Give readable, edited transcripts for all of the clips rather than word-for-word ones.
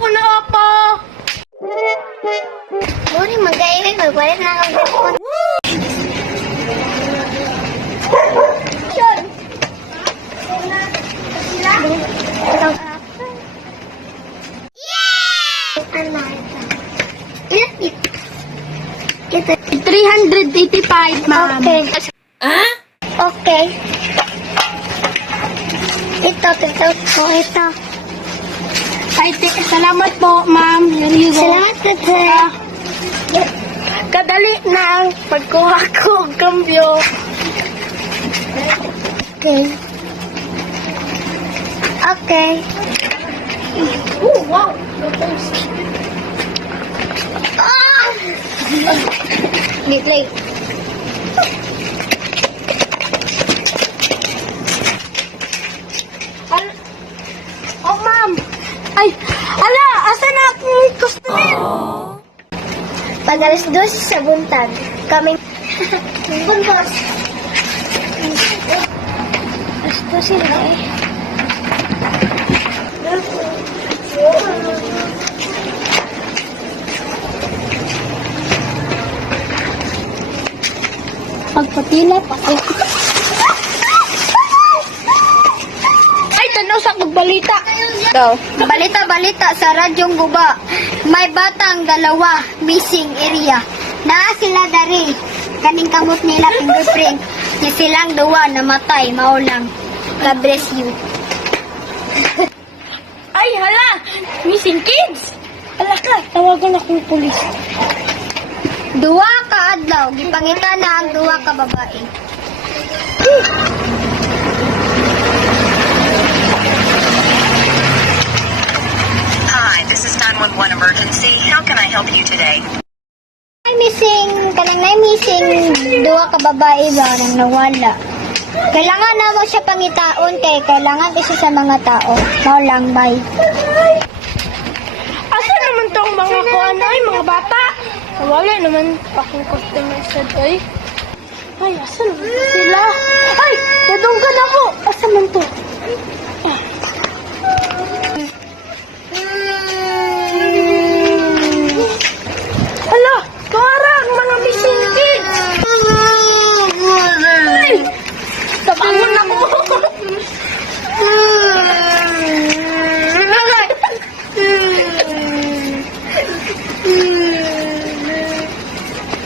ko na opo. Muni, mag-aiwin. Magwalit na ang cellphone. Ito. 385, ma'am. Okay. Ha? Okay. Ito. Ito. Ay, salamat po, ma'am. Here you go. Salamat po, sir. Kadali na ang pagkuha ko ng kambyo. Okay. Okay. Oh, wow. Wait. Oh, ma'am. Ay, ala, asan na akong customer? Pag alas 12 sa buntag, kami... Buntos. Alas 12 na eh. Pagpatila pa ako. Ay, tanaw sa magbalita. Go. Balita sa Radyong Guba. May batang dalawa missing area. Naa sila dari. Kaning kamot nila fingerprint. Nga silang duwa namatay maulang. God bless you. Ay, hala! Missing kids! Hala ka, tawagan akong pulis. Duwa ka adlaw. Gipangita na ang duwa ka babae. Hi, this is 911 emergency. How can I help you today? Kanang missing duwa ka babae ba nang nawala. Kailangan na mo siya pangitaon kay kailangan isa sa mga tao. Mao lang bay. Asa naman tong mga kuan ay mga bata? Wala naman akong customer sa ay. Ay, asa naman sila? Ay, nadunggan ako. Asa man to? Hala, tuwara ang mga missing kids. Ay, tabangon ako.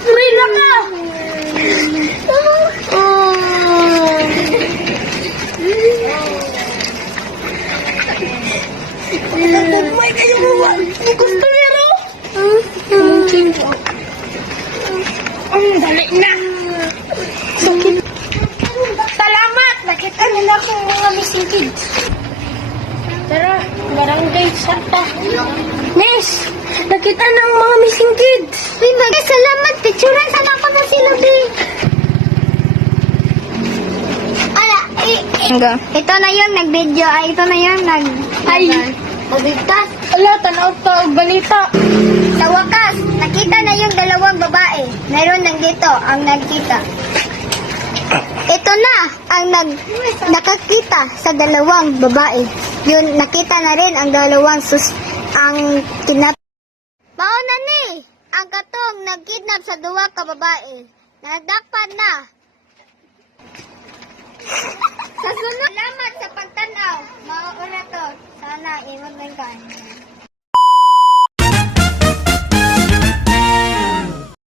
Rila ka! Nagmay kayo mga gusto nero? Ang dali na! Sakit. Salamat! Nakita nila akong mga missing kids. Tara, barangay Santa. Miss, nakita na ang mga missing kids. Uy, bagay, salamat. Picturean sana ako na sila, Bing. Ala, ito na yung nag-video. Ay, ito na yung Ay. Nabigtas. Ala, tanaw to og balita. Sa wakas, nakita na yung dalawang babae. Meron lang dito ang nagkita. Ito na ang nakakita sa dalawang babae. Yun, nakita na rin ang dalawang ang kinap. Mauna ni, ang katong nagkidnap sa duwa ka babae. Nadakpan na. Sa sunod, salamat sa pagtanaw. Mga to. Sana, iwan lang ka.